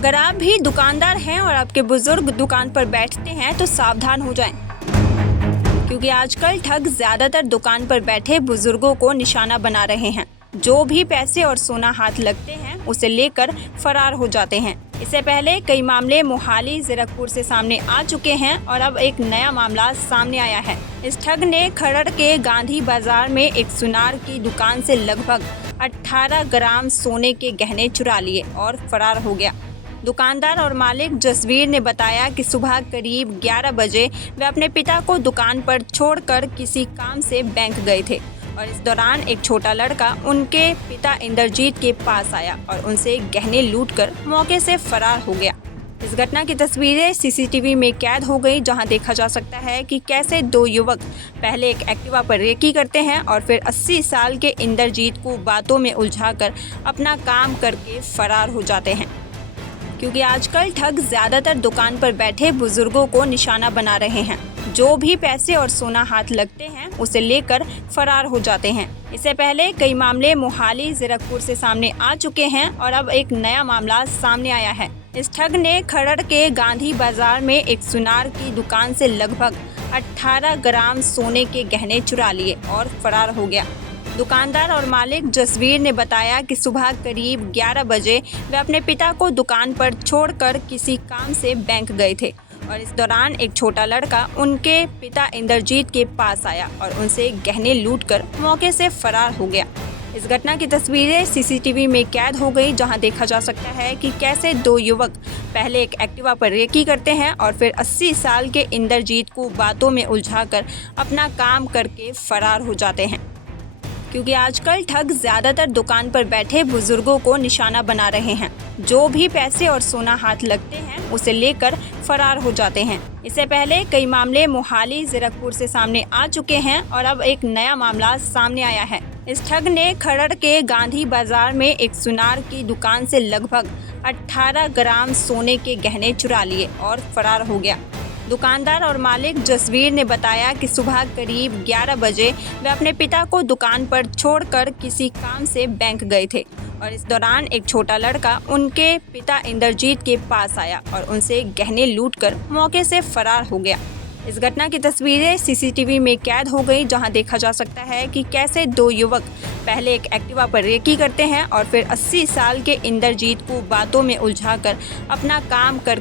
अगर आप भी दुकानदार हैं और आपके बुजुर्ग दुकान पर बैठते हैं तो सावधान हो जाएं, क्योंकि आजकल ठग ज्यादातर दुकान पर बैठे बुजुर्गों को निशाना बना रहे हैं। जो भी पैसे और सोना हाथ लगते हैं उसे लेकर फरार हो जाते हैं। इससे पहले कई मामले मोहाली जीरकपुर से सामने आ चुके हैं और अब एक नया मामला सामने आया है। इस ठग ने खरड़ के गांधी बाजार में एक सुनार की दुकान से लगभग 18 ग्राम सोने के गहने चुरा लिए और फरार हो गया। दुकानदार और मालिक जसवीर ने बताया कि सुबह करीब 11 बजे वे अपने पिता को दुकान पर छोड़कर किसी काम से बैंक गए थे और इस दौरान एक छोटा लड़का उनके पिता इंद्रजीत के पास आया और उनसे गहने लूटकर मौके से फरार हो गया। इस घटना की तस्वीरें सीसीटीवी में कैद हो गई, जहां देखा जा सकता है कि कैसे दो युवक पहले एक एक्टिवा पर रेकी करते हैं और फिर 80 साल के इंद्रजीत को बातों में उलझाकर अपना काम करके फरार हो जाते हैं। क्योंकि आजकल ठग ज्यादातर दुकान पर बैठे बुजुर्गों को निशाना बना रहे हैं। जो भी पैसे और सोना हाथ लगते हैं उसे लेकर फरार हो जाते हैं। इससे पहले कई मामले मोहाली जीरकपुर से सामने आ चुके हैं और अब एक नया मामला सामने आया है। इस ठग ने खरड़ के गांधी बाजार में एक सुनार की दुकान से लगभग 18 ग्राम सोने के गहने चुरा लिए और फरार हो गया। दुकानदार और मालिक जसवीर ने बताया कि सुबह करीब 11 बजे वे अपने पिता को दुकान पर छोड़कर किसी काम से बैंक गए थे और इस दौरान एक छोटा लड़का उनके पिता इंद्रजीत के पास आया और उनसे गहने लूटकर मौके से फरार हो गया। इस घटना की तस्वीरें सीसीटीवी में कैद हो गई, जहां देखा जा सकता है कि कैसे दो युवक पहले एक एक्टिवा पर रेकी करते हैं और फिर 80 साल के इंद्रजीत को बातों में उलझाकर अपना काम करके फरार हो जाते हैं। क्योंकि आजकल ठग ज्यादातर दुकान पर बैठे बुजुर्गों को निशाना बना रहे हैं। जो भी पैसे और सोना हाथ लगते हैं उसे लेकर फरार हो जाते हैं। इससे पहले कई मामले मोहाली जीरकपुर से सामने आ चुके हैं और अब एक नया मामला सामने आया है। इस ठग ने खरड़ के गांधी बाजार में एक सुनार की दुकान से लगभग 18 ग्राम सोने के गहने चुरा लिए और फरार हो गया। दुकानदार और मालिक जसवीर ने बताया कि सुबह करीब 11 बजे वे अपने पिता को दुकान पर छोड़कर किसी काम से बैंक गए थे और इस दौरान एक छोटा लड़का उनके पिता इंद्रजीत के पास आया और उनसे गहने लूटकर मौके से फरार हो गया। इस घटना की तस्वीरें सीसीटीवी में कैद हो गई, जहां देखा जा सकता है कि कैसे दो युवक पहले एक एक्टिवा पर रेकी करते हैं और फिर 80 साल के इंद्रजीत को बातों में उलझाकर अपना काम करके